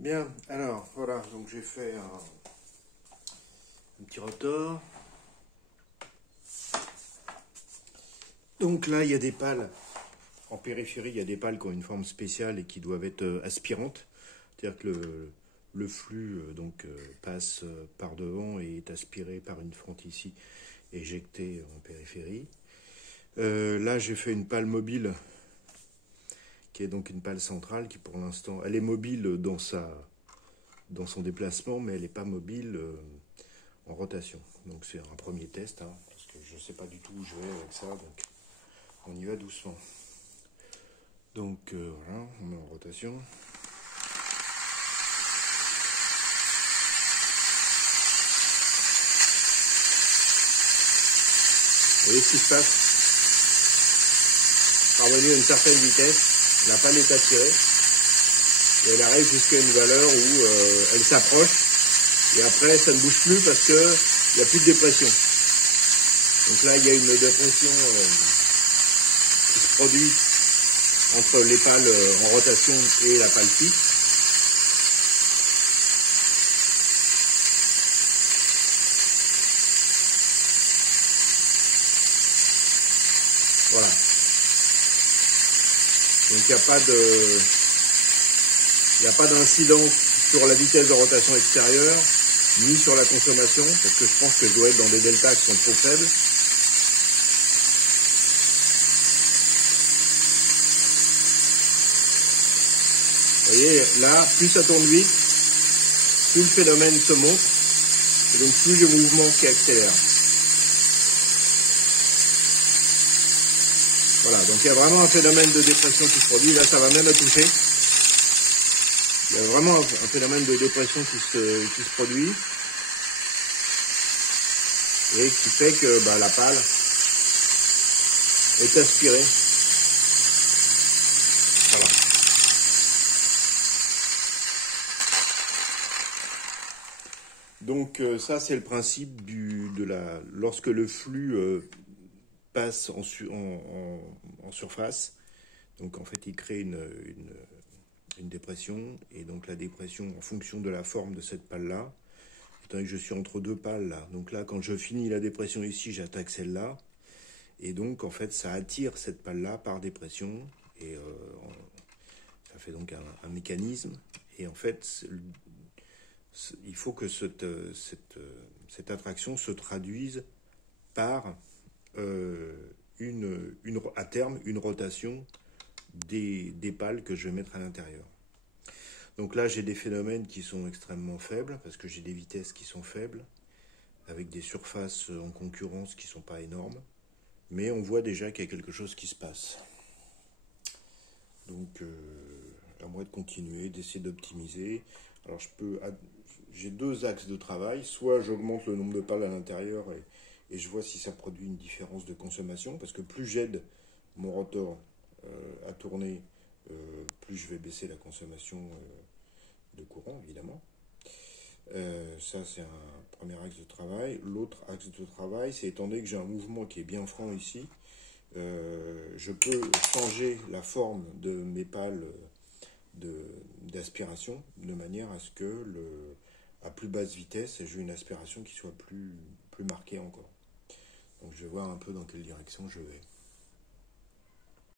Bien, alors voilà, donc j'ai fait un petit rotor. Donc là, il y a des pales. En périphérie, il y a des pales qui ont une forme spéciale et qui doivent être aspirantes. C'est-à-dire que le flux passe par devant et est aspiré par une fente ici, éjectée en périphérie. Là, j'ai fait une pale mobile, qui est donc une pale centrale, qui pour l'instant, elle est mobile dans son déplacement, mais elle n'est pas mobile en rotation. Donc c'est un premier test, hein, parce que je ne sais pas du tout où je vais avec ça, donc on y va doucement. Donc voilà, on met en rotation. Vous voyez ce qui se passe? Parvenue à une certaine vitesse, la pale est attirée, et elle arrive jusqu'à une valeur où elle s'approche, et après ça ne bouge plus parce qu'il n'y a plus de dépression. Donc là il y a une dépression qui se produit entre les pales en rotation et la pale fixe. Voilà. Donc il n'y a pas d'incidence sur la vitesse de rotation extérieure, ni sur la consommation, parce que je pense que je dois être dans des deltas qui sont trop faibles. Vous voyez, là, plus ça tourne vite, plus le phénomène se montre, et donc plus le mouvement qui accélère. Voilà, donc il y a vraiment un phénomène de dépression qui se produit. Là, ça va même à toucher. Il y a vraiment un phénomène de dépression qui se produit et qui fait que la pale est aspirée. Voilà. Donc ça, c'est le principe lorsque le flux passe en surface. Donc en fait, il crée une dépression, et donc la dépression, en fonction de la forme de cette pale-là, étant donné que je suis entre deux pales là, donc là, quand je finis la dépression ici, j'attaque celle-là, et donc en fait, ça attire cette pale-là par dépression, et ça fait donc un mécanisme, et en fait, il faut que cette attraction se traduise par à terme, une rotation des pales que je vais mettre à l'intérieur. Donc là, j'ai des phénomènes qui sont extrêmement faibles, parce que j'ai des vitesses qui sont faibles, avec des surfaces en concurrence qui ne sont pas énormes, mais on voit déjà qu'il y a quelque chose qui se passe. Donc, à moi de continuer, d'essayer d'optimiser. Alors, j'ai deux axes de travail. Soit j'augmente le nombre de pales à l'intérieur et je vois si ça produit une différence de consommation, parce que plus j'aide mon rotor à tourner, plus je vais baisser la consommation de courant, évidemment. Ça, c'est un premier axe de travail. L'autre axe de travail, c'est étant donné que j'ai un mouvement qui est bien franc ici, je peux changer la forme de mes pales d'aspiration de manière à ce que à plus basse vitesse, j'ai une aspiration qui soit plus marquée encore. Donc je vais voir un peu dans quelle direction je vais.